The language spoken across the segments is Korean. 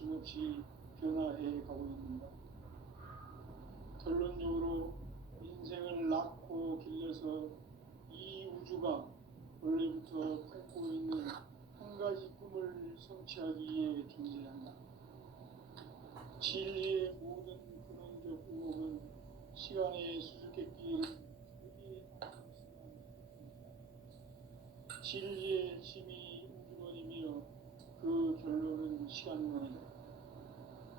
거침없이 변화해 가고 있는가. 결론적으로 인생을 낳고 길러서 이 우주가 원래부터 품고 있는 한 가지 꿈을 성취하기 위해 존재한다. 진리의 모든 근원적 의혹은 시간의 수수께끼를 크게 진리의 힘이 우주론이며 그 결론은 시간론이다.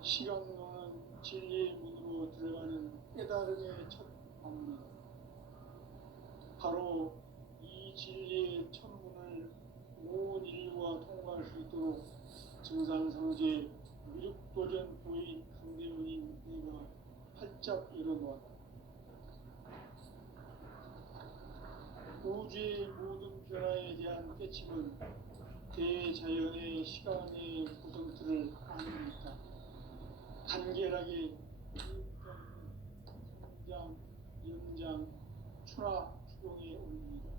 시간론은 진리의 문으로 들어가는 깨달음의 첫 방문이다. 바로 이 진리의 첫 문을 온 인류가 통과할 수 있도록 증산성제 미륵도전 보인 강대문인 내가 활짝 열어놓았다. 우주의 모든 변화에 대한 깨침은 대자연의 시간의 구성틀을 아는 데 있다. 간결하게 성장, 연장, 추락, 추동에 올립니다.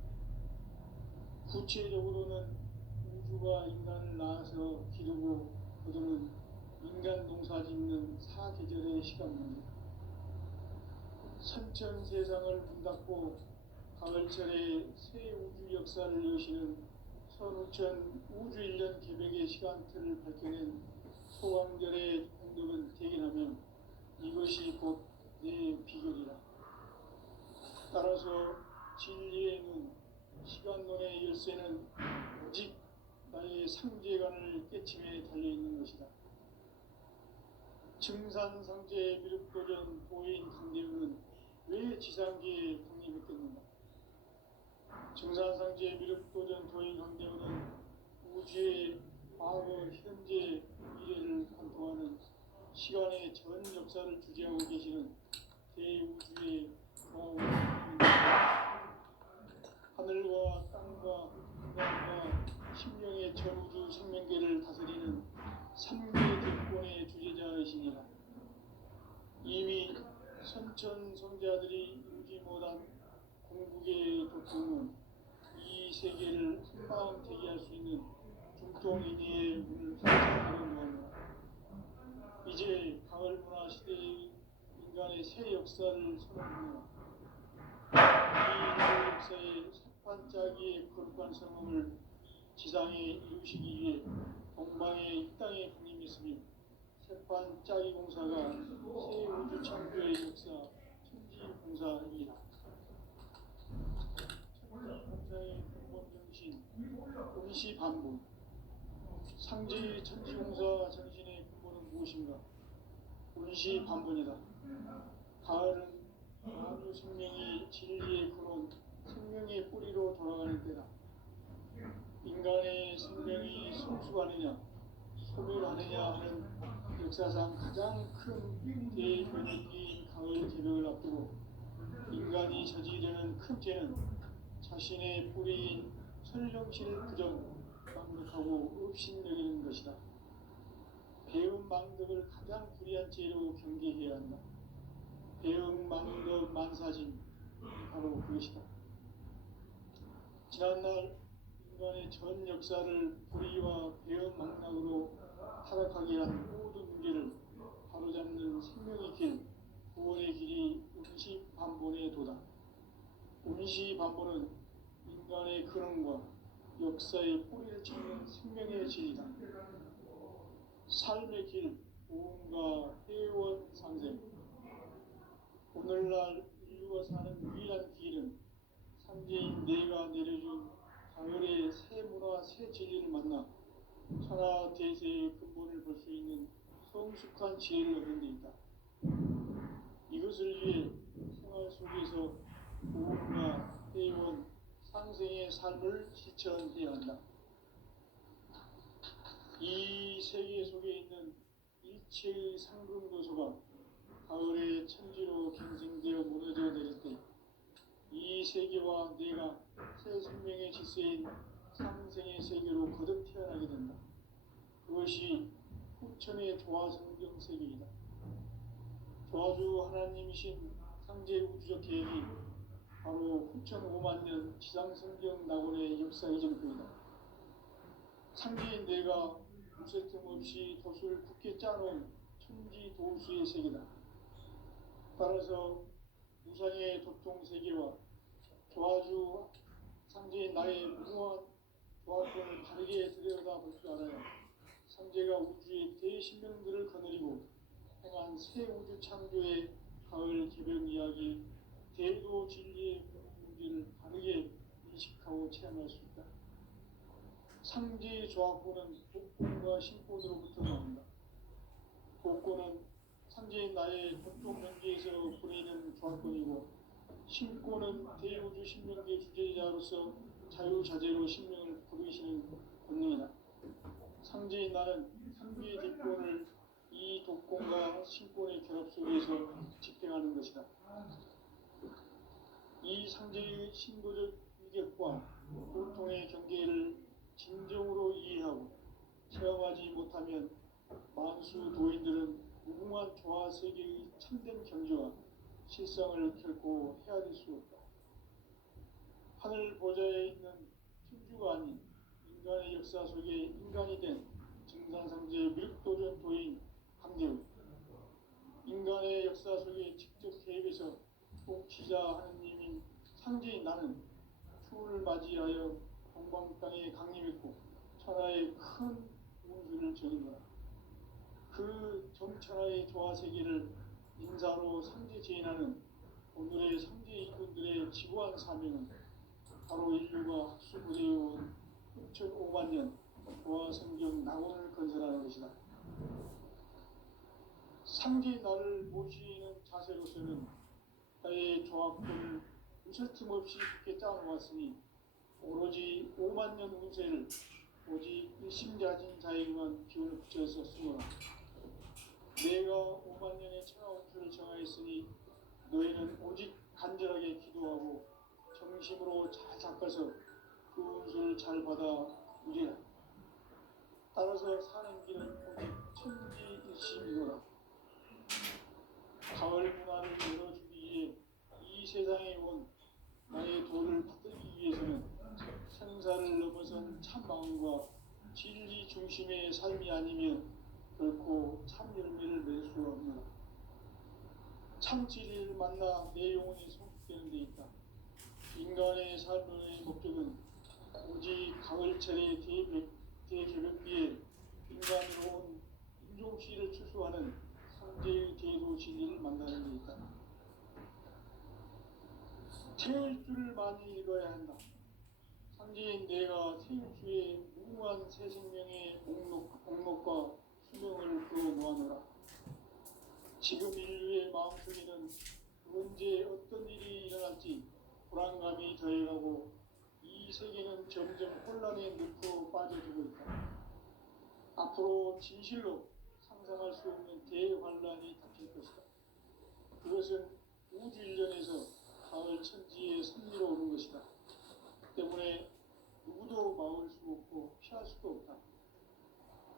구체적으로는 우주가 인간을 낳아서 기르고 거두는 인간 농사 짓는 사계절의 시간입니다. 선천 세상을 문 닫고 가을철에 새 우주 역사를 여시는 선우천 우주 1년 개백의 시간틀을 밝혀낸 소강절의 공덕은 대견하며 이것이 곧 내 비결이라. 따라서 진리의 눈, 시간론의 열쇠는 오직 나의 상제관을 깨침에 달려있는 것이다. 증산상제 미륵도전 보인 강대우는 왜 지상계에 독립했겠는가? 증산상제 미륵도전 도인 강대우는 우주의 과거, 현재, 미래를 관통하는 시간의 전 역사를 주재하고 계시는 대우주의 하늘과 땅과 인간과 심령의 전우주 생명계를 다스리는 3계 대권의 주제자이시니라. 이미 선천 성자들이 인지 못한 궁극의 도통은 이 세계를 한방 대기할 수 있는 중통인의의 문을 활짝 열어놓았노라. 이제 가을 문화 시대의 인간의 새 역사를 선언하며 이 인류 역사의 색반짝이의 거룩한 성음을 지상에 이루시기 위해 동방에 이 땅에 군림했으며 색반짝이 공사가 새 우주 창조의 역사 천지공사이라. 천지공사의 근본 정신 운시반복. 상제의 천지공사 정신의 근본은 무엇인가? 운시반복이다. 가을은 만유 생명이 진리의 근원, 생명의 뿌리로 돌아가는 때다. 인간의 생명이 성숙하느냐, 소멸하느냐 하는 역사상 가장 큰 대변혁기인 가을 개벽을 앞두고 인간이 저지르는 큰 죄는 자신의 뿌리인 설령신을 부정, 망각하고 업신여기는 것이다. 배움 망덕을 가장 불의한 죄로 경계해야 한다. 배움 망덕 만사진, 바로 그것이다. 지난날 인간의 전 역사를 불의와 배움 망락으로 타락하게 한 모든 문제를 바로잡는 생명의 길, 구원의 길이 운시반본의 도다. 운시반본은 인간의 근원과 역사의 뿌리를 찾는 생명의 진리다. 삶의 길, 보험과 회원 상생. 오늘날 인류가 사는 유일한 길은 상제인 내가 내려준 가을의 새 문화, 새 진리를 만나 천하 대세의 근본을 볼 수 있는 성숙한 지혜를 얻는 데 있다. 이것을 위해 생활 속에서 보험과 회원, 상생의 삶을 실천해야 한다. 이 세계 속에 있는 일체의 상금도서가 가을의 천지로 갱생되어 무너져 내릴 때 이 세계와 내가 새 생명의 질서인 상생의 세계로 거듭 태어나게 된다. 그것이 후천의 조화성경 세계이다. 조화주 하나님이신 상제 우주적 계획이 바로 후천 5만 년 지상성경 낙원의 역사 이전표이다. 상제인 내가 무쇠 틈 없이 돛을 굳게 짜놓은 천지 도수의 세계다. 따라서 무상의 도통 세계와 조화주 상제인 나의 무궁한 조화권을 바르게 들여다볼 줄 알아야 상제가 우주의 대신명들을 거느리고 행한 새 우주 창조의 가을 개벽 이야기, 대도 진리의 문제를 바르게 인식하고 체험할 수 있다. 상제의 조화권은 복권과 신권으로부터 나온다. 복권은 상제인 나의 동쪽 명계에서 보내는 조화권이고, 신권은 대우주 신명계 주제자로서 자유자재로 신명을 부르시는 권능이다. 상제인 나는 상계의 뒷권을 이 독권과 신권의 결합 속에서 집행하는 것이다. 이 상제의 신도적 위격과 고통의 경계를 진정으로 이해하고 체험하지 못하면 만수 도인들은 무궁한 조화 세계의 참된 경지와 실상을 결코 헤아릴 수 없다. 하늘 보좌에 있는 천주가 아닌 인간의 역사 속에 인간이 된 증산상제의 밀도전 도인 강대우, 인간의 역사 속에 직접 개입해서 통치자 하느님인 상제인 나는 추를 맞이하여 동방 땅에 강림했고 천하의 큰 운수를 전인노라. 그 정천하의 조화 세계를 인사로 상제 제인하는 오늘의 상제 이군들의 지구한 사명은 바로 인류가 학수부대해온 6,500만 년 조화 성경 낙원을 건설하는 것이다. 상제 나를 모시는 자세로서는 나의 조합권을 무설틈 없이 굳게 짜놓았으니 오로지 5만 년 운세를 오직 일심자진 자에게만 기운을 붙여서 쓰노라. 내가 5만 년의 천하 운수를 정하였으니 너희는 오직 간절하게 기도하고 정심으로 잘 닦아서 그 운수를 잘 받아 누리라. 따라서 사는 길은 오직 천지일심이노라. 가을 문화를 열어주기 위해 이 세상에 온 나의 도를 받들기 위해서는 생사를 넘어선 참 마음과 진리 중심의 삶이 아니면 결코 참 열매를 맺을 수 없노라. 참 진리를 만나 내 영혼이 성숙되는 데 있다. 인간의 삶의 목적은 오직 가을철의 대개벽기에 인간으로 온 인종시를 추수하는 상제의 대도 진리를 만나는 데 있다. 태울 줄을 많이 읽어야 한다. 상제인 내가 태울 주의 무궁한 새 생명의 목록과 수명을 풀어놓아노라. 지금 인류의 마음속에는 언제 어떤 일이 일어날지 불안감이 더해가고 이 세계는 점점 혼란의 늪으로 빠져들고 있다. 앞으로 진실로 상상할 수 없는 대환란이 닥칠 것이다. 그것은 우주 일련에서 가을 천지의 섭리로 오는 것이다. 때문에 누구도 막을 수 없고 피할 수도 없다.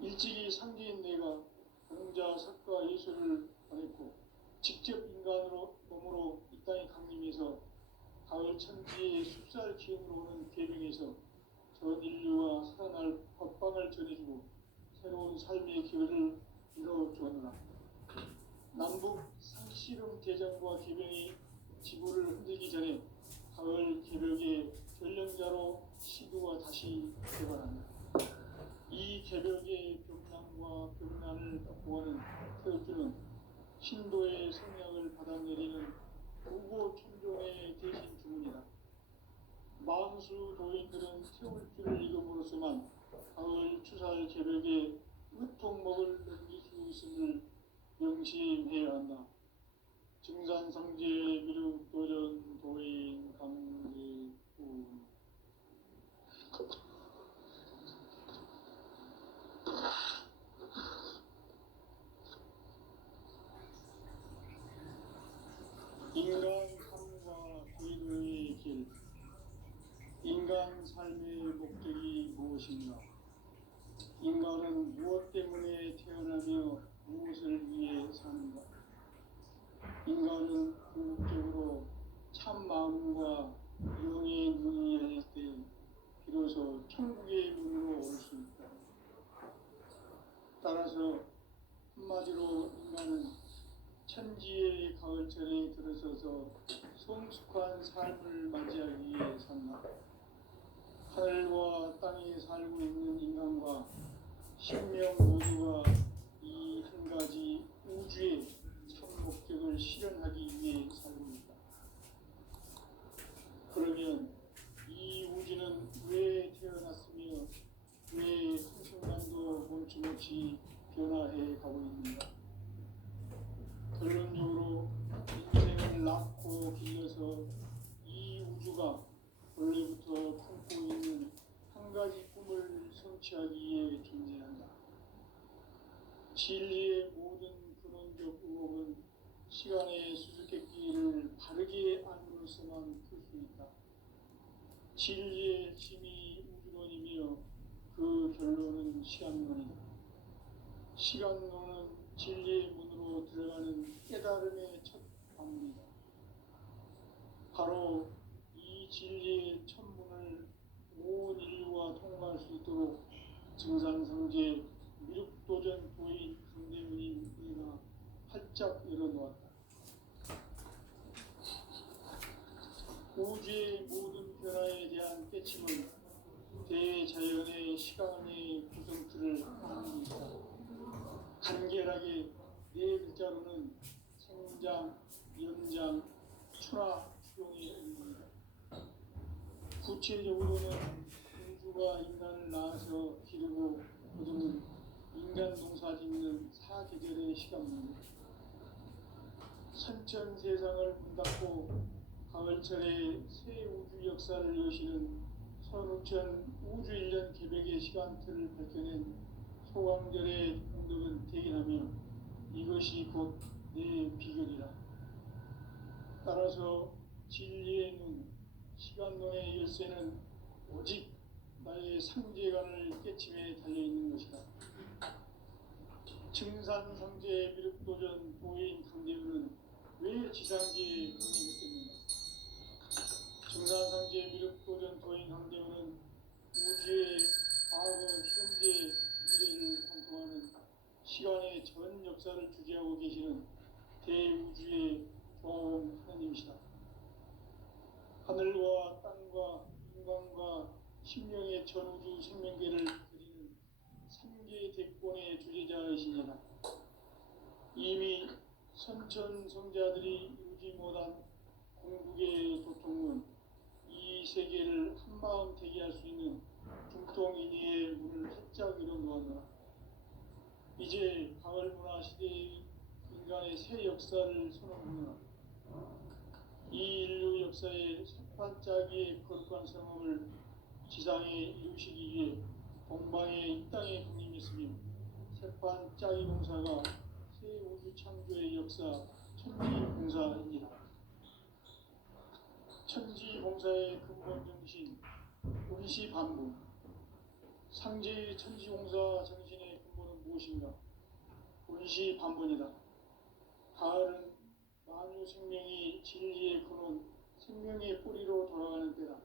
일찍이 상제인 내가 공자, 석가, 예수를 보냈고 직접 인간으로 몸으로 이 땅에 강림해서 가을 천지의 숲살 기운으로 오는 계명에서 전 인류가 살아날 법방을 전해주고 새로운 삶의 기회를 이뤄주었노라. 남북 상씨름 대전과 계명이 지구를 흔들기 전에 가을 개벽의 전령자로 시도가 다시 개발한다. 이 개벽의 벽난과 벽난을 극복하는 태울주는 신도의 성량을 받아내리는 부고 천종의 대신 주문이다. 만수 도인들은 태울주를 읽음으로써만 가을 추살 개벽의 으통목을 넘길 수 있음을 명심해야 한다. 증산상제 미륵도전 도인 강제구 인간 삶과 제도의 길. 인간 삶의 목적이 무엇인가? 인간은 무엇 때문에 태어나며 무엇을 위해 사는가? 인간은 궁극적으로 참 마음과 영의 눈이 열릴 때 비로소 천국의 문으로 올 수 있다. 하늘과 땅에 살고 있는 인간과 생명 모두가 이 한 가지 우주의 참 목적을 실현하기 위해 살고 있다. 그러면 이 우주는 왜 태어났으며 왜 한순간도 멈춤없이 변화해 가고 있는가? 결론적으로 인생을 낳고 길러서 이 우주가 원래부터 품고 있는 한 가지 꿈을 성취하기 위해 존재한다. 진리의 모든 근원적 의혹은 시간의 수수께끼를 바르게 안으로서만 풀 수 있다. 진리의 핵심이 우주론이며 그 결론은 시간론이다. 시간론은 진리의 문으로 들어가는 깨달음의 첫 방문이다. 바로 이 진리의 첫 문을 온 인류가 통과할 수 있도록 증산성제 미륵도전 도인 강대문인 우리가 활짝 열어놓았다. 우주의 모든 변화에 대한 깨침은 대자연의 시간의 구성틀을 아는 있다. 간결하게 네 글자로는 생장, 연장, 출하, 추동의 의미입니다. 구체적으로는 우주가 인간을 낳아서 기르고 거두는 인간 농사 짓는 사계절의 시간입니다. 선천 세상을 문닫고 가을철에 새 우주 역사를 여시는 선우천 우주 1년 개백의 시간틀을 밝혀낸 소강절의 공덕은 대견하며 이것이 곧 내 비결이라. 따라서 진리의 눈, 시간론의 열쇠는 오직 나의 상제관을 깨침에 달려있는 것이다. 증산상제 미륵도전 도인 강대우는 왜 지상계에 건립했겠는가? 증산상제 미륵도전 도인 강대우는 우주의 과거, 현재, 미래를 관통하는 시간의 전 역사를 주재하고 계시는 대우주의 조화원 하나님이시다. 하늘과 땅과 인간과 심령의 전우주 생명계를 그리는 삼계 대권의 주제자이시니라. 이미 선천성자들이 이루지 못한 공국의 도통은 이 세계를 한마음 되게 할 수 있는 중통인의의 문을 활짝 열어놓았노라. 이제 가을문화 시대의 인간의 새 역사를 선언하노라. 이 인류 역사의 새반짝이의 거룩한 성함을 지상에 이루시기 위해 동방에 이 땅에 군림했으며 새반짝이 봉사가 새 우주 창조의 역사 천지봉사입니다. 천지봉사의 근본 정신 원시반복. 상제의 천지봉사 정신의 근본은 무엇인가? 원시반복이다. 가을은 만유 생명이 진리의 근원, 생명의 뿌리로 돌아가는 때다.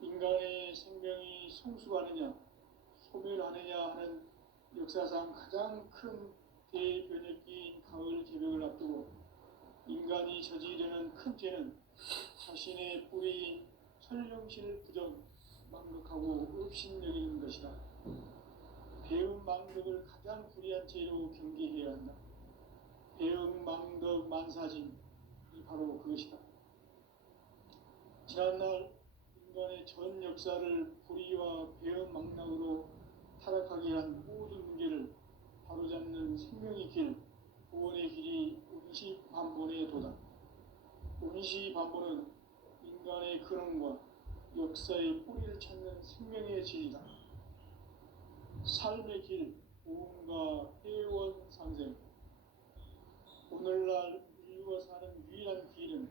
인간의 생명이 성숙하느냐, 소멸하느냐 하는 역사상 가장 큰 대변혁기인 가을 개벽을 앞두고 인간이 저지르는 큰 죄는 자신의 뿌리인 설령신을 부정, 망극하고 업신여기는 것이다. 배음 망덕을 가장 불의한 죄로 경계해야 한다. 배음 망덕 만사진이 바로 그것이다. 지난날 인간의 전 역사를 불의와 배음 망락으로 타락하게 한 모든 문제를 바로잡는 생명의 길, 구원의 길이 원시반본의 도다. 원시반본은 인간의 근원과 역사의 뿌리를 찾는 생명의 진리다. 삶의 길, 보험과 회원 상생. 오늘날 인류가 사는 유일한 길은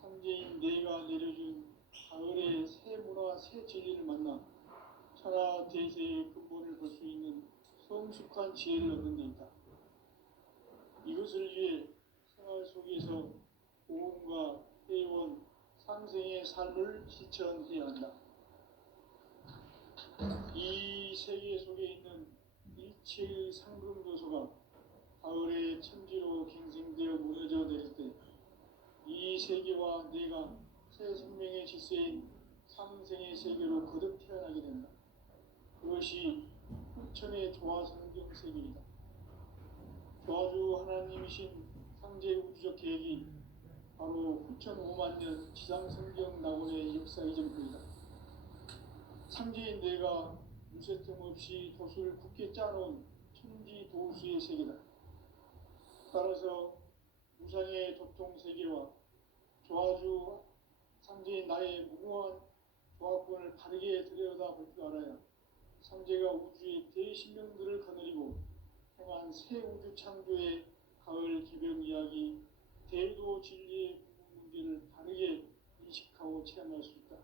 상제인 내가 내려준 가을의 새 문화, 새 진리를 만나 천하 대세의 근본을 볼 수 있는 성숙한 지혜를 얻는 데 있다. 이것을 위해 생활 속에서 보험과 회원, 상생의 삶을 실천해야 한다. 이 세계 속에 있는 일체의 상금 요소가 가을의 천지로 갱생되어 무너져 내릴 때 이 세계와 내가 새 생명의 질서인 영생의 세계로 거듭 태어나게 된다. 그것이 후천의 조화성경 세계이다. 조화주 하나님이신 상제 우주적 계획이 바로 후천 5만 년 지상성경 낙원의 역사의 전부이다. 상제인 내가 무쇠틈 없이 도수를 굳게 짜놓은 천지 도수의 세계다. 따라서 무상의 도통 세계와 조화주 상제인 나의 무궁한 조화권을 바르게 들여다볼 줄 알아야 상제가 우주의 대신명들을 거느리고 행한 새 우주 창조의 가을 기병 이야기, 대도 진리의 문제를 바르게 인식하고 체험할 수 있다.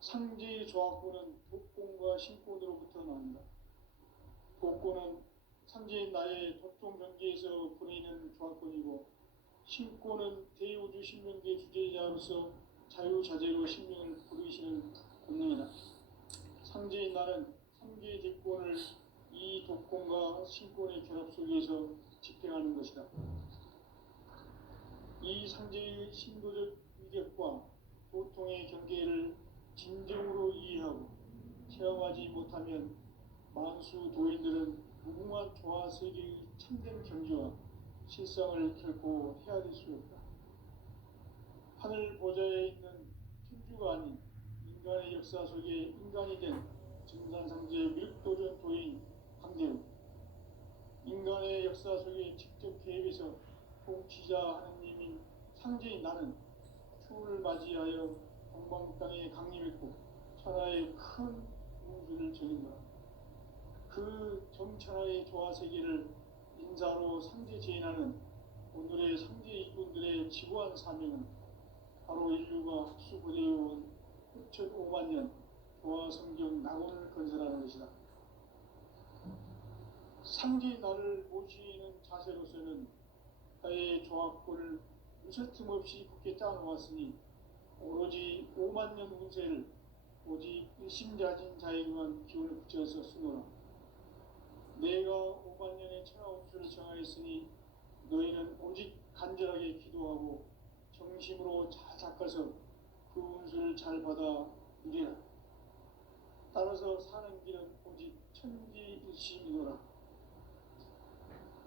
상제의 조화권은 독권과 신권으로부터 나온다. 독권은 상제인 나의 도통 경계에서 보내는 조화권이고, 신권은 대우주 신명계 주제자로서 자유자재로 신명을 부르시는 권능이다. 상제인 나는 3개의 대권을 이 독권과 신권의 결합 속에서 집행하는 것이다. 이 상제의 신도적 위력과 도통의 경계를 진정으로 이해하고 체험하지 못하면 만수 도인들은 무궁한 조화 세계의 참된 경지와 실상을 결코 헤아릴 수 없다. 하늘 보좌에 있는 천주가 아닌 인간의 역사 속에 인간이 된 증산상제의 밀도전 도인 강대우, 인간의 역사 속에 직접 개입해서 통치자 하느님인 상제인 나는 추후를 맞이하여 동방 땅에 강림했고 천하의 큰 운수를 전인다. 그 정천하의 조화 세계를 인사로 상제 제인하는 오늘의 상제 일꾼들의 지구한 사명은 바로 인류가 흡수고대해온 후천 5만 년 조화 성경 낙원을 건설하는 것이다. 상제 나를 모시는 자세로서는 나의 조합권을 무쇠틈 없이 굳게 짜놓았으니 오로지 5만 년 운세를 오직 일심자진 자에게만 기운을 붙여서 쓰노라. 내가 5만 년의 천하 운수를 정하였으니 너희는 오직 간절하게 기도하고 정심으로 잘 닦아서 그 운수를 잘 받아 누리라. 따라서 사는 길은 오직 천지일심이노라.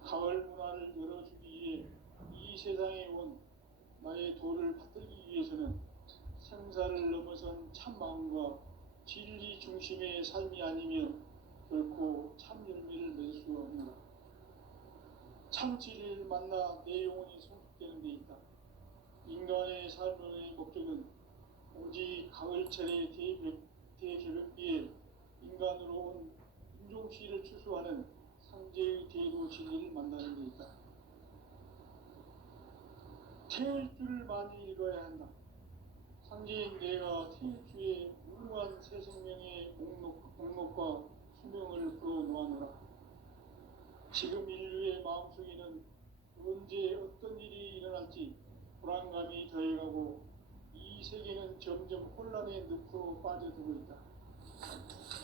가을 문화를 열어주기 위해 이 세상에 온 나의 도를 받들기 위해서는 생사를 넘어선 참 마음과 진리 중심의 삶이 아니면 결코 참 열매를 맺을 수 없노라. 참 진리를 만나 내 영혼이 성숙되는 데 있다. 인간의 삶의 목적은 오직 가을철의 대개벽비에 인간으로 온 인종시를 추수하는 상제의 대도 진리를 만나는 데 있다. 태일주를 많이 읽어야 한다. 상제인 내가 태일주의 무궁한 새 생명의 목록과 수명을 풀어놓아노라. 지금 인류의 마음속에는 언제 어떤 일이 일어날지 불안감이 더해가고 이 세계는 점점 혼란의 늪으로 빠져들고 있다.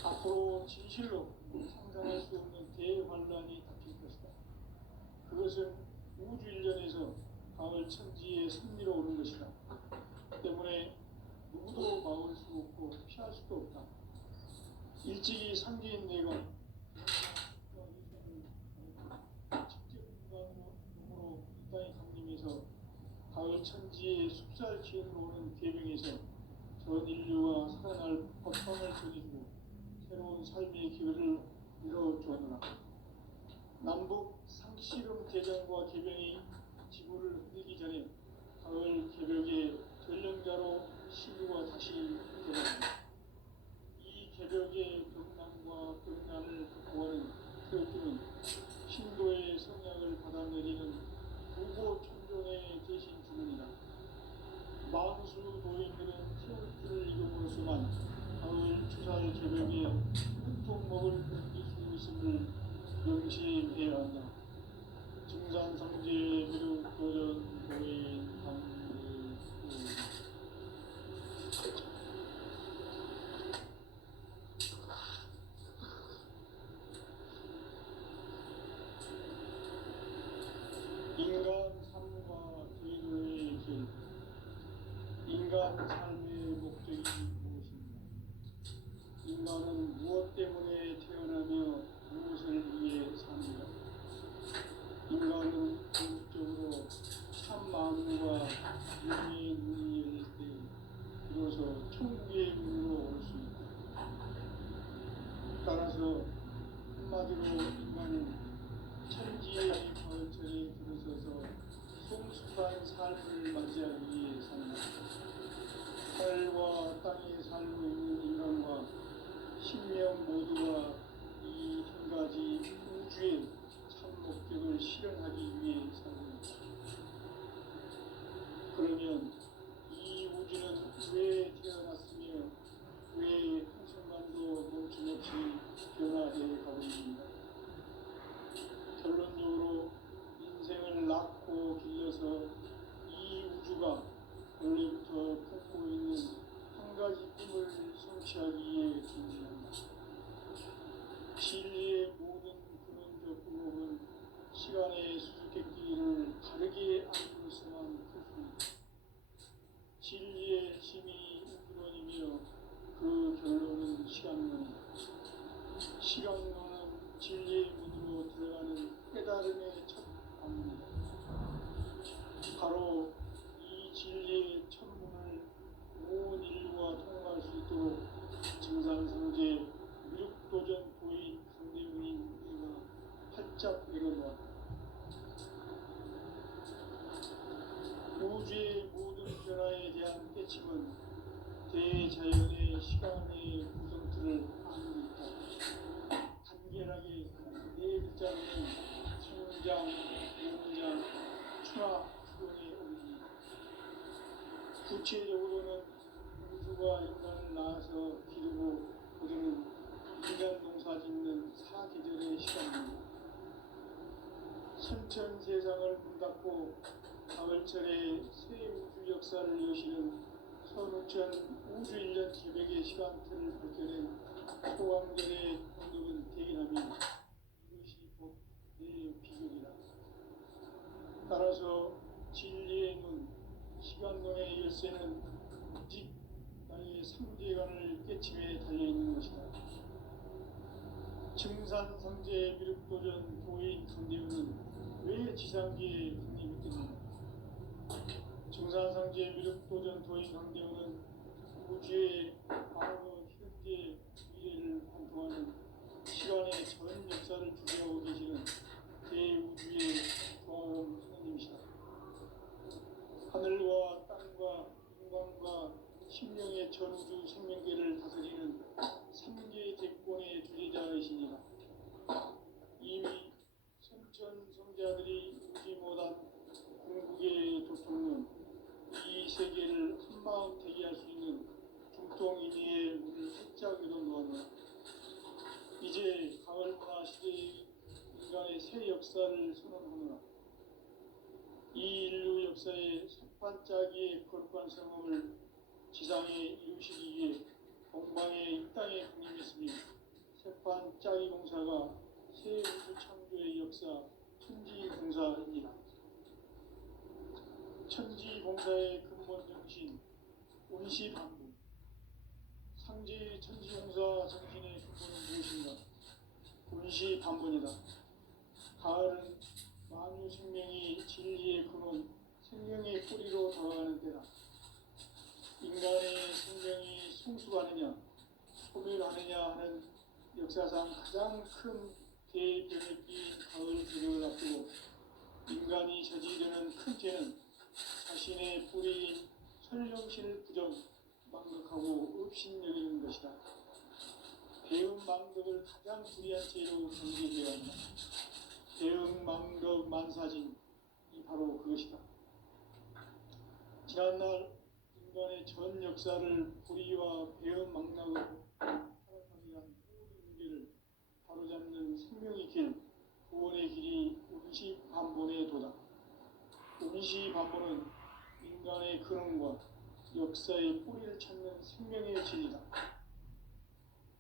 앞으로 진실로 상상할 수 없는 대환란이 닥칠 것이다. 그것은 우주 일련에서 가을 천지에 승리로 오는 것이다. 때문에 누구도 막을 수 없고 피할 수도 없다. 일찍이 상제인 내가 직접 인간으로 이 땅에 강림해서 가을 천지의 숲살 지연으로 오는 계명에서 전 인류가 살아날 법성을 전해주고 새로운 삶의 기회를 열어주었노라. 남북 상씨름 대장과 계병이 지구를 흔들기 전에 가을 개벽의 전령자로 신유가 다시 되었다. 이 개벽의 경난과 경난을 극복하는 태극기는 신도의 성약을 받아내리는 부고 천존의 대신 주문이다. 만수 도인들은 태극기를 이름으로서만 가을 추살 개벽의 한통목을 느낄 수 있음을 명심해야 한다. 증산상제의 비록 도전 도인 강대우. 인간 삶과 제도의 길. 인간 삶의 목적이 생명 모두가 이 한 가지 우주의 참 목적을 실현하기 위해 삽니다. 그러면 이 우주는 왜 태어났으며 왜 한순간도 멈춤없이 변화해 가고 있습니까? 결론적으로 인생을 낳고 길러서 이 우주가 원래부터 품고 있는 한 가지 꿈을 성취하기 위해 존재합니다. 진리의 모든 근원적 의목은 시간의 수수께끼를 다르게 안으로서만 풀 수 있다. 진리의 힘이 우주론이며 그 결론은 시간론이다. 시간론은 진리의 문으로 들어가는 깨달음의 첫 방문이다. 바로 이 진리의 첫 문을 온 인류가 통과할 수 있도록 증산성제 미륵도전 도인 강대웅인 내가 활짝 열어놓았다. 우주의 모든 변화에 대한 깨침은 대자연의 시간의 구성틀을 아는 있다. 간결하게 네 글자로는 성장, 용장, 추나 추론에 오릅니다. 구체적으로는 우주가 인간을 낳아서 기르고 거두는 인간 농사 짓는 사계절의 시간입니다. 선천 세상을 문닫고 가을철에 새 우주 역사를 여시는 선우천 우주 1년 700의 시간틀을 밝혀낸 소강전의 언덕은 대인함이 이것이 곧 내 비극이다. 따라서 진리의 눈, 시간론의 열쇠는 오직 나의 상대관을 깨침에 달려있는 것이다. 증산성제 미륵도전 도인 강대우는 왜 지상계에 군림했겠는가? 증산성제 미륵도전 도인 강대우는 우주의 과거, 현재, 미래를 관통하는 시간의 전 역사를 주재하고 계시는 대우주의 조화음 하나님이시다. 하늘과 땅과 인간과 심령의 전우주 생명계를 다스리는 3계 대권의 주재자이시니라. 이미 선천성자들이 우지 못한 궁극의 조총론, 이 세계를 한마음 대기할 수 있는 중통인의의 문을 활짝 열어놓았노라. 이제 가을 문화 시대의 인간의 새 역사를 선언하노라. 이 인류 역사의 석반짜기의 거룩한 성험을 지상에 이루시기 위해 동방의 이 땅에 군림했으며 석반짜기 공사가 새 우주 창조의 역사 천지봉사입니다. 천지봉사의 근본 정신 온시반분. 상제 천지봉사 정신의 근본은 무엇인가? 온시반분이다. 가을은 만유 생명이 진리의 근원, 생명의 뿌리로 다가가는 때다. 인간의 생명이 성숙하느냐, 소멸하느냐 하는 역사상 가장 큰 대변의 끼인 가을 기력을 앞두고 인간이 저지르는 큰 죄는 자신의 뿌리인 설령신을 부정, 망각하고 업신여기는 것이다. 배움 망덕을 가장 불의한 죄로 정죄되어야 한다. 배움 망덕 만사진이 바로 그것이다. 지난날 인간의 전 역사를 불의와 배움 망락으로 타락하게 한 모든 문제를 바로잡는 생명의 길, 구원의 길이 온시반본의 도다. 온시반본은 인간의 근원과 역사의 뿌리를 찾는 생명의 진리다.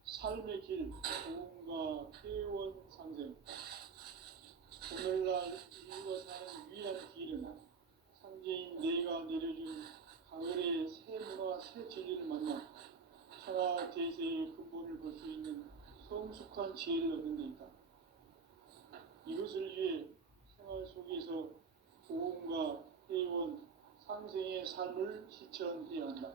삶의 길, 도움과 회원 상생. 오늘날 인류가 사는 위대한 길은 상제인 내가 내려준 가을의 새 문화, 새 진리를 만나 천하 대세의 근본을 볼 수 있는 성숙한 지혜를 얻는 데 있다. 이것을 위해 생활 속에서 도움과 회원, 상생의 삶을 실천해야 한다.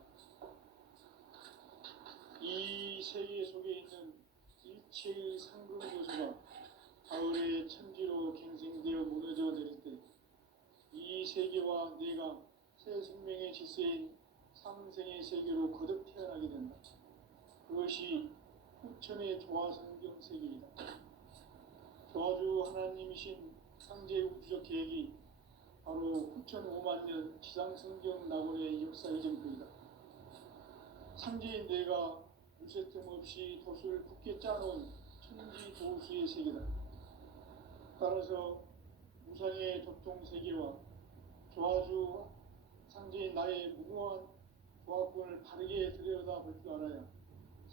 이 세계 속에 있는 일체의 상급 요소가 가을의 천지로 갱생되어 무너져 내릴 때 이 세계와 내가 새 생명의 질서인 상생의 세계로 거듭 태어나게 된다. 그것이 부천의 조화성경 세계이다. 조화주 하나님이신 상제 우주적 계획이 바로 9,5만 년 지상성경 낙원의 역사의 전부이다. 상제인 내가 무쇠틈 없이 도수를 굳게 짜놓은 천지 도수의 세계다. 따라서 무상의 도통 세계와 조화주 상제인 나의 무궁한 조화권을 바르게 들여다볼 줄 알아야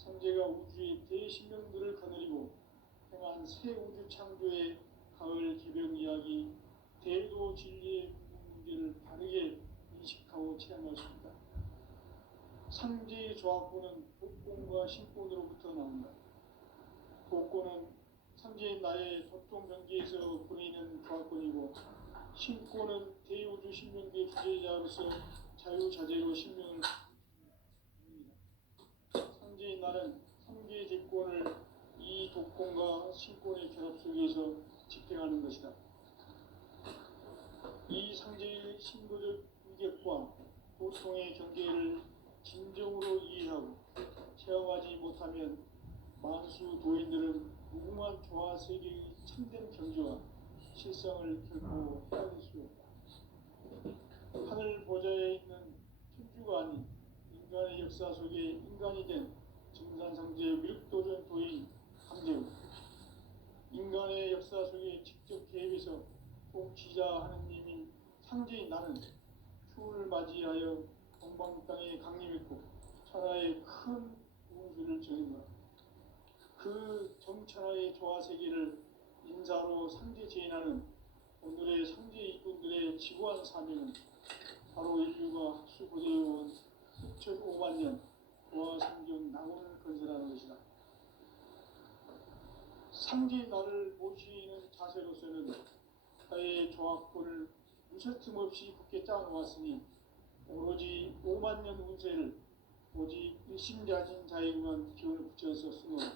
상제가 우주의 대신령들을 거느리고 행한 새 우주 창조의 가을 개벽 이야기, 대도 진리의 문제를 바르게 인식하고 체험할 수 있다. 상제의 조화권은 복권과 신권으로부터 나온다. 복권은 상제인 나의 도통 경계에서 보내는 조화권이고, 신권은 대우주 신명계 주제자로서 자유자재로 신명을 줍니다. 상제인 나는 3개의 대권을 이 독권과 신권의 결합 속에서 집행하는 것이다. 이 상제의 신도적 인격과 보통의 경계를 진정으로 이해하고 체험하지 못하면 만수 도인들은 무궁한 조화 세계의 참된 경지와 실상을 결코 헤아릴 수 없다. 하늘 보좌에 있는 천주가 아닌 인간의 역사 속에 인간이 된 증산상제 미륵도전 도인 강제우, 인간의 역사 속에 직접 개입해서 통치자 하느님인 상제인 나는 추운을 맞이하여 동방 땅에 강림했고 천하의 큰 운수를 전했노라. 그 정천하의 조화 세계를 인사로 상제 제인하는 오늘의 상제 일꾼들의 지구한 사명은 바로 인류가 학수고대해온 6,5만 년 조화 성경 낙원을 건설하는 것이다. 상제인 나를 모시는 자세로서는 나의 조화권을 무쇠틈 없이 굳게 짜놓았으니 오로지 5만 년 운세를 오직 일심자진 자에게만 기운을 붙여서 쓰노라.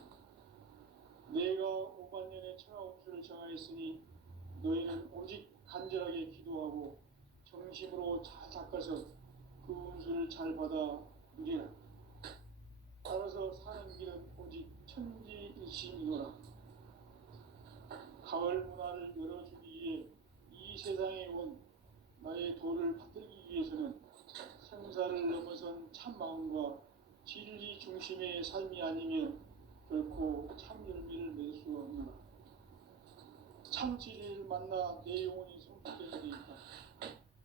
내가 5만 년의 천하 운수를 정하였으니 너희는 오직 간절하게 기도하고 정심으로 잘 닦아서 그 운수를 잘 받아 누리라. 따라서 사는 길은 오직 천지일심이노라. 가을 문화를 열어주기 위해 이 세상에 온 나의 도를 받들기 위해서는 생사를 넘어선 참 마음과 진리 중심의 삶이 아니면 결코 참 열매를 맺을 수 없노라. 참 진리를 만나 내 영혼이 성숙되는 데 있다.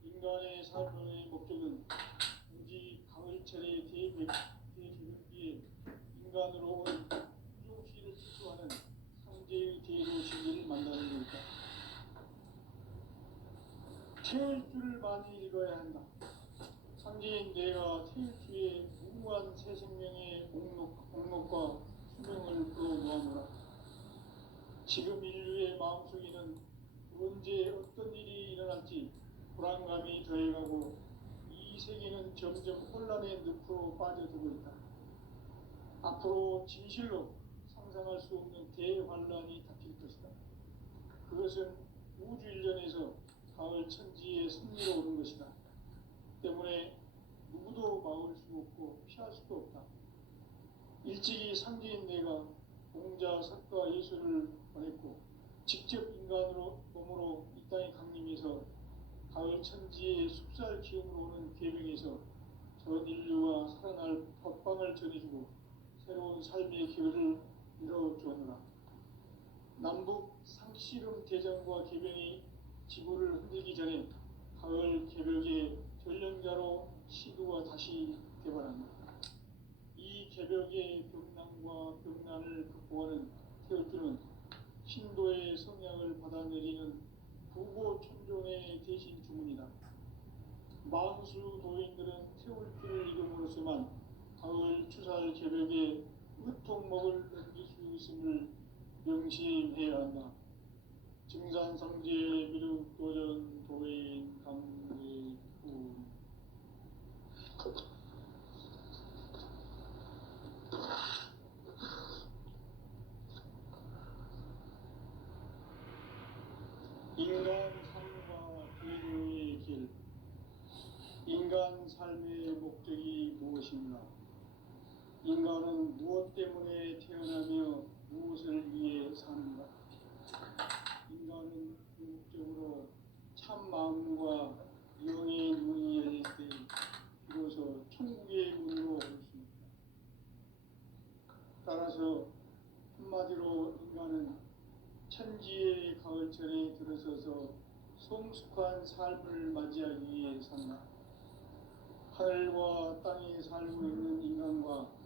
인간의 삶의 목적은 오직 가을철의 대개벽기에 인간으로 온 유종시를 추구하는 상제의 대도 진리를 만나는 데 있다. 태일주를 많이 읽어야 한다. 상제인 내가 태일주의 무궁한 새 생명의 목록과 수명을 끌어모아노라. 지금 인류의 마음속에는 언제 어떤 일이 일어날지 불안감이 더해가고 이 세계는 점점 혼란의 늪으로 빠져들고 있다. 앞으로 진실로 상상할 수 없는 대환란이 닥칠 것이다. 그것은 우주 일련에서 가을 천지의 승리로 오는 것이다. 때문에 누구도 막을 수 없고 피할 수도 없다. 일찍이 상제인 내가 공자, 석가, 예수를 보냈고 직접 인간으로 몸으로 이 땅에 강림해서 가을 천지의 숲살 기운으로 오는 계명에서 전 인류가 살아날 법방을 전해주고 새로운 삶의 길을 이뤄주었노라. 남북 상씨름 대전과 개병이 지구를 흔들기 전에 가을 개벽의 전령자로 시도가 다시 개발한다. 이 개벽의 병난과 병난을 극복하는 태울주는 신도의 성향을 받아내리는 부고 천존의 대신 주문이다. 만수 도인들은 태울주를 이름으로서만 가을 추살 개벽에 으통목을 넘길 수 있음을 명심해야 한다. 증산상제 미륵도전 도인 강대구 인간 삶과 대도의 길. 인간 삶의 목적이 무엇인가? 인간 인간은 무엇 때문에 태어나며 무엇을 위해 사는가? 인간은 궁극적으로 참 마음과 영의 문이 열릴 때 비로소 천국의 문으로 올 수 있다. 따라서 한마디로 인간은 천지의 가을철에 들어서서 성숙한 삶을 맞이하기 위해 산다. 하늘과 땅에 살고 있는 인간과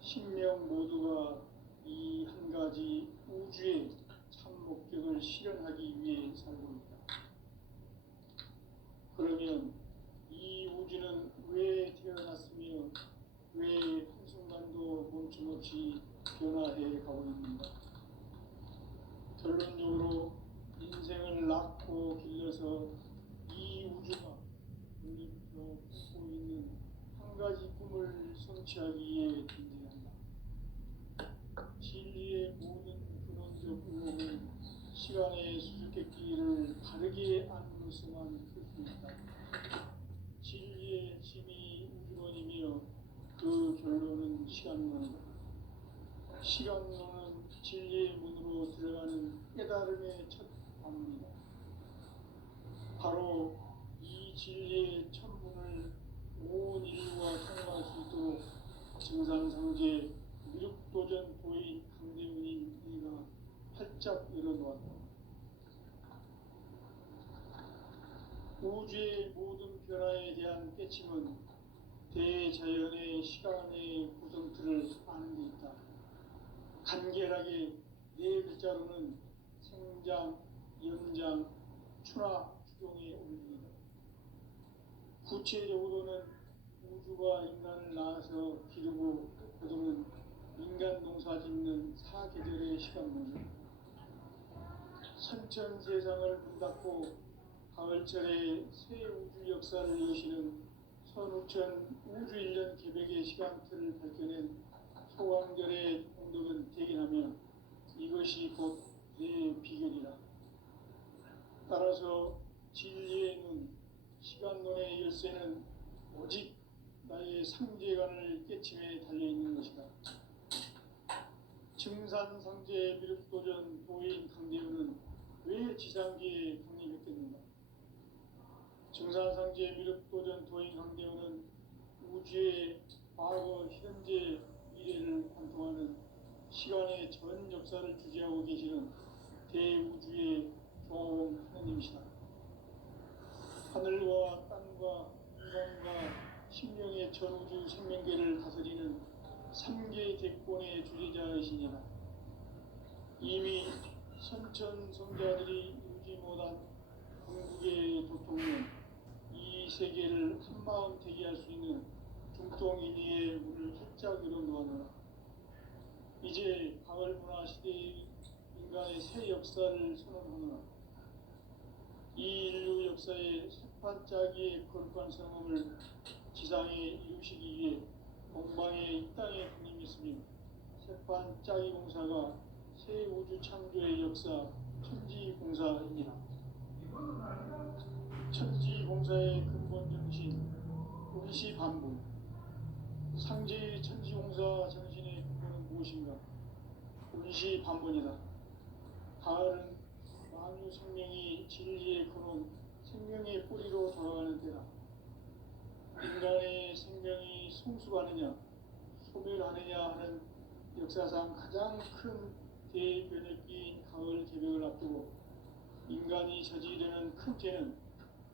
신명 모두가 이 한 가지 우주의 참 목적을 실현하기 위해 살고 있다. 그러면 이 우주는 왜 태어났으며 왜 한순간도 멈춤없이 변화해 가고 있는가? 결론적으로 인생을 낳고 길러서 이 우주가 물리쳐 품고 있는 한 가지 꿈을 성취하기 위해 존재한다. 진리의 모든 근원적 의혹은 시간의 수수께끼를 바르게 안으로서만 풀 수 있다. 진리의 핵심이 우주론이며 그 결론은 시간론이다. 시간론은 진리의 문으로 들어가는 깨달음의 첫 관문이다. 바로 이 진리의 첫 문을 온 인류가 통과할 수 있도록 증산상제 미륵도전 도인 강대훈인 이가 활짝 열어놓았다. 우주의 모든 변화에 대한 깨침은 대자연의 시간의 구성틀을 아는 데 있다. 간결하게 네 글자로는 생장, 연장, 추나 추동의 원리이다. 구체적으로는 우주가 인간을 낳아서 기르고 거두는 인간 농사 짓는 사계절의 시간문이다. 선천 세상을 문 닫고 가을철에 새 우주 역사를 여시는 선우천 우주 1년 계백의 시간틀을 밝혀낸 소강절의 공덕은 대견하며 이것이 곧 내 비결이라. 따라서 진리의 눈, 시간론의 열쇠는 오직 나의 상제관을 깨침에 달려있는 것이다. 증산상제 미륵도전 도인 강대훈은 왜 지상기에 강림했겠는가? 증산상제 미륵도전 도인 강대훈은 우주의 과거, 현재, 미래를 관통하는 시간의 전 역사를 주재하고 계시는 대우주의 종 하느님이시다. 하늘과 땅과 인간과 신명의 전우주 생명계를 다스리는 3계 대권의 주재자이시니라. 이미 선천성자들이 이루지 못한 궁극의 도통령, 이 세계를 한마음 되게 할 수 있는 중동인의의 문을 활짝 열어놓아노라. 이제 가을 문화 시대의 인간의 새 역사를 선언하노라. 이 인류 역사의 새판짜기의 거룩한 성험을 지상에 이루시기 위해 동방의 이 땅에 군림했으며 새판짜기 공사가 새 우주 창조의 역사 천지공사입니다. 천지공사의 근본 정신 운시반복. 상제의 천지공사 정신의 근본은 무엇인가? 운시반복이다. 가을은 만유 생명이 진리의 근원, 생명의 뿌리로 돌아가는 때다. 인간의 생명이 성숙하느냐, 소멸하느냐 하는 역사상 가장 큰 대변혁기인 가을 개벽을 앞두고 인간이 저지르는 큰 죄는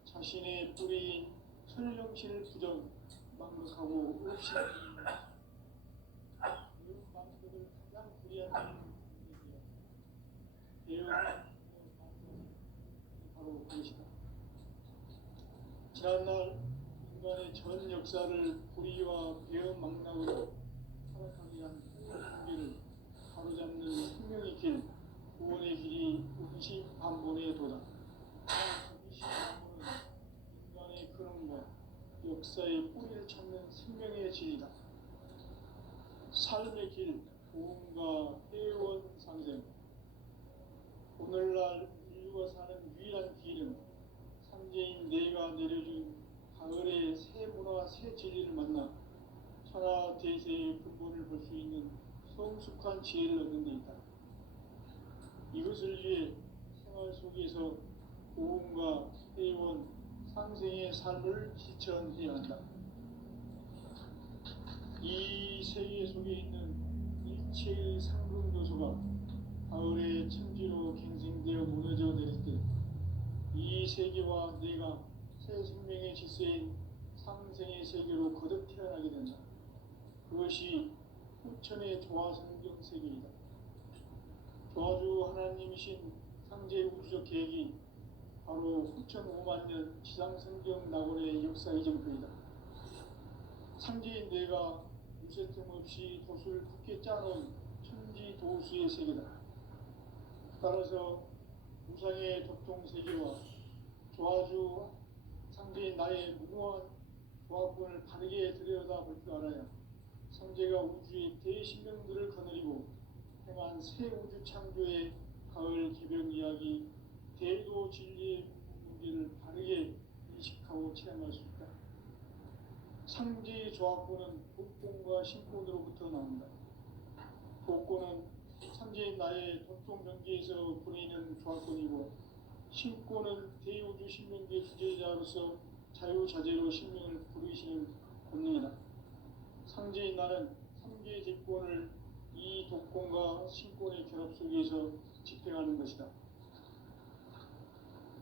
자신의 뿌리인 설령실 부정, 망극하고 없이 배운 방법을 가장 불이한 배운 바로 그것이다. 지난날 인간의 전 역사를 불의와 배은 망락으로 타락하게 한 한계를 바로잡는 생명의 길, 구원의 길이 운시반본에 도다. 운시반본은 인간의 근원과 역사의 뿌리를 찾는 생명의 진리다. 삶의 길, 구원과 회원 상생. 오늘날 인류가 사는 유일한 길은 삼재인 내가 내려준 가을의 새 문화, 새 진리를 만나 천하 대세의 근본을 볼 수 있는 성숙한 지혜를 얻는 데 있다. 이것을 위해 생활 속에서 고음과 회원, 상생의 삶을 실천해야 한다. 이 세계 속에 있는 일체의 상금 요소가 가을의 천지로 갱생되어 무너져 내릴 때 이 세계와 내가 새 생명의 질서인 상생의 세계로 거듭 태어나게 된다. 그것이 후천의 조화성경 세계이다. 조화주 하나님이신 상제 우주적 계획이 바로 후천 5만 년 지상성경 낙원의 역사 이전부이다. 상제인 내가 무쇠틈 없이 도수를 굳게 짜놓은 천지 도수의 세계다. 따라서 우상의 독종 세계와 조화주 상제인 나의 무궁한 조화권을 바르게 들여다볼 줄 알아야 상제가 우주의 대신령들을 거느리고 행한 새 우주 창조의 가을 개변 이야기 대도 진리의 문제를 바르게 인식하고 체험할 수 있다. 상제의 조화권은 독권과 신권으로부터 나온다. 독권은 상제인 나의 독종 경계에서 보내는 조화권이고, 신권은 대우주 신명계 주제자로서 자유자재로 신명을 부르시는 권능이다. 상제인 나는 상계 제권을 이 독권과 신권의 결합 속에서 집행하는 것이다.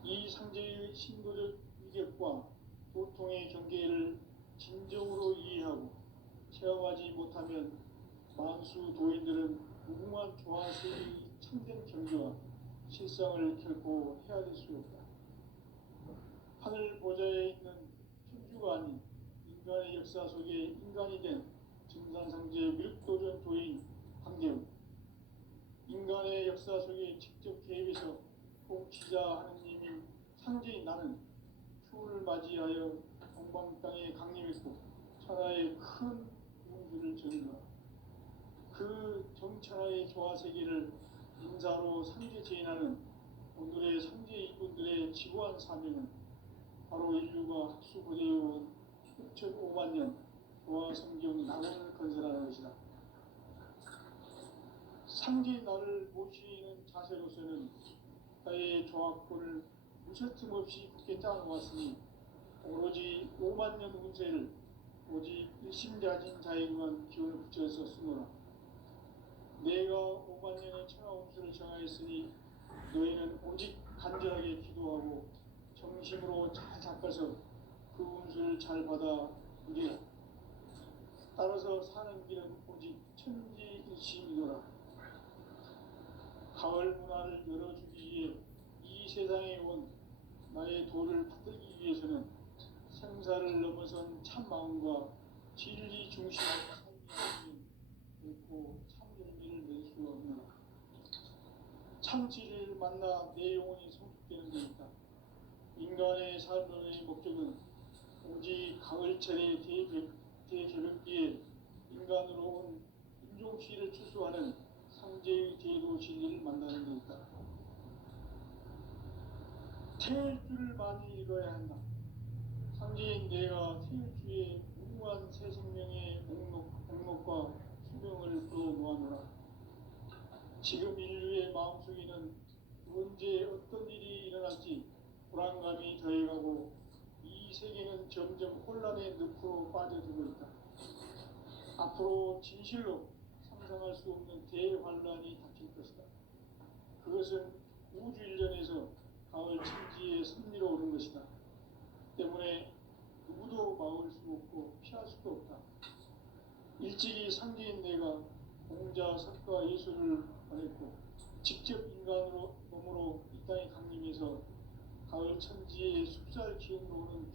이 상제의 신도적 위격과 도통의 경계를 진정으로 이해하고 체험하지 못하면 만수 도인들은 무궁한 조화세계의 참된 경계와 실상을 결코 헤아릴 수 없다. 하늘 보좌에 있는 천주가 아닌 인간의 역사 속에 인간이 된 증산상제 밀도전 도인 황대우, 인간의 역사 속에 직접 개입해서 통치자 하느님인 상제인 나는 추운을 맞이하여 동방 땅에 강림했고 천하의 큰 운수를 전거라. 그 정천하의 조화세계를 인사로 상제 제인하는 오늘의 상제 이분들의 지구한 사명은 바로 인류가 학수고대해온 6,5만 년 조화성경 낙원을 건설하는 것이다. 상제인 나를 모시는 자세로서는 나의 조화권을 무쇠틈 없이 굳게 짜놓았으니 오로지 5만 년 운세를 오직 일심자진 자에게만 기운을 붙여서 쓰노라. 내가 5만 년의 천하 운수를 정하였으니 너희는 오직 간절하게 기도하고 정심으로 잘 잡아서 그 운수를 잘 받아 누리라. 따라서 사는 길은 오직 천지일심이노라. 가을 문화를 열어주기 위해 이 세상에 온 나의 도를 받들기 위해서는 생사를 넘어선 참 마음과 진리 중심의 삶이 결코 참 열매를 낼 수 없노라. 참 진리를 만나 내 영혼이 성숙되는 데 있다. 인간의 삶의 목적은 오직 가을철의 대개벽기에 인간으로 온 인종시를 추수하는 상제의 대도 진리를 만나는 데 있다. 태일주를 많이 읽어야 한다. 상제인 내가 태일주의 무궁한 새 생명의 목록과 수명을 풀어놓아노라. 지금 인류의 마음속에는 언제 어떤 일이 일어날지 불안감이 더해가고 이 세계는 점점 혼란의 늪으로 빠져들고 있다. 앞으로 진실로 상상할 수 없는 대환란이 닥칠 것이다. 그것은 우주 일전에서 가을 천지의 섭리로 오는 것이다. 때문에 누구도 막을 수 없고 피할 수도 없다. 일찍이 상제인 내가 공자, 석가, 예수를 보냈고 직접 인간으로 몸으로 이 땅에 강림해서 가을 천지의 숲살 기운으로 오는